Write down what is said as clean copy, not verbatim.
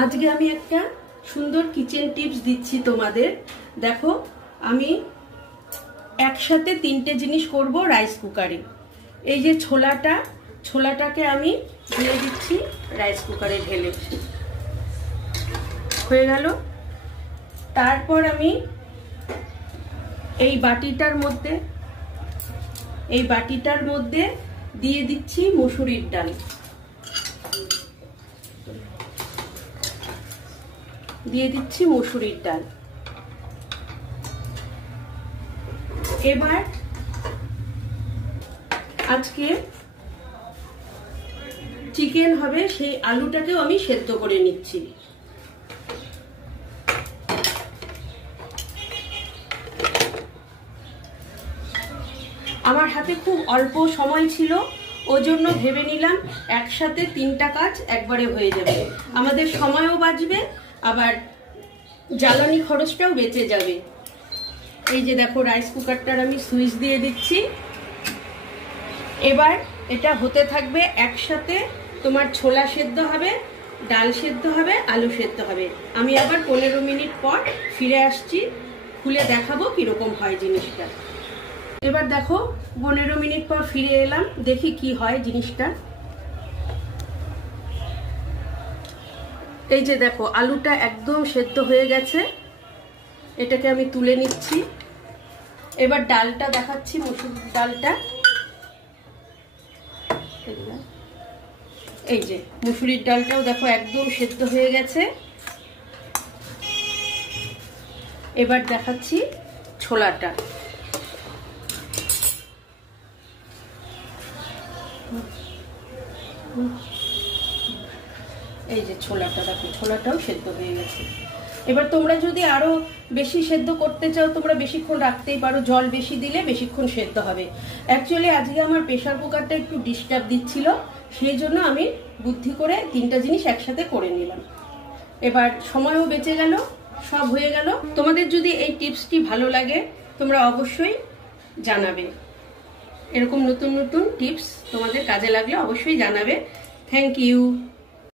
আজকে আমি একটা সুন্দর কিচেন টিপস দিচ্ছি তোমাদের। দেখো, আমি একসাথে তিনটে জিনিস করব রাইস কুকারে। এই যে ছোলাটাকে আমি ঢেলে দিচ্ছি রাইস কুকারে, ঢেলে হয়ে গেল। তারপর আমি এই বাটিটার মধ্যে দিয়ে দিচ্ছি মসুরির ডাল। এবার আজকে চিকেন হবে, সেই আলুটাকেও আমি সেদ্ধ করে নিচ্ছি। আমার হাতে খুব অল্প সময় ছিল, ওই জন্য ভেবে নিলাম একসাথে তিনটা কাজ একবারে হয়ে যাবে, আমাদের সময়ও বাঁচবে, আবার জ্বালানি খরচটাও বেঁচে যাবে। এই যে দেখো, রাইস কুকারটার আমি সুইচ দিয়ে দিচ্ছি। এবার এটা হতে থাকবে, একসাথে তোমার ছোলা সেদ্ধ হবে, ডাল সেদ্ধ হবে, আলু সেদ্ধ হবে। আমি আবার 15 মিনিট পর ফিরে আসছি, খুলে দেখাবো কিরকম হয় জিনিসটা। এবার দেখো, 15 মিনিট পর ফিরে এলাম, দেখি কি হয় জিনিসটা। এই যে দেখো, আলুটা একদম সেদ্ধ হয়ে গেছে, এটাকে আমি তুলে নিচ্ছি। এবার ডালটা দেখাচ্ছি, মসুর ডালটা। এই যে মুসুরির ডালটাও দেখো একদম সেদ্ধ হয়ে গেছে। এবার দেখাচ্ছি ছোলাটা। এই যে ছোলাটা দেখো, ছোলাটাও সেদ্ধ হয়ে গেছে। এবার তোমরা যদি আরো বেশি সেদ্ধ করতে চাও, তোমরা বেশিক্ষণ রাখতেই পারো, জল বেশি দিলে বেশিক্ষণ সেদ্ধ হবে। অ্যাকচুয়ালি আজকে আমার প্রেসার কুকারটা একটু ডিস্টার্ব দিচ্ছিল, সেই জন্য আমি বুদ্ধি করে তিনটা জিনিস একসাথে করে নিলাম। এবার সময়ও বেঁচে গেল, সব হয়ে গেল। তোমাদের যদি এই টিপসটি ভালো লাগে, তোমরা অবশ্যই জানাবে। এরকম নতুন নতুন টিপস তোমাদের কাজে লাগলে অবশ্যই জানাবে। Thank you.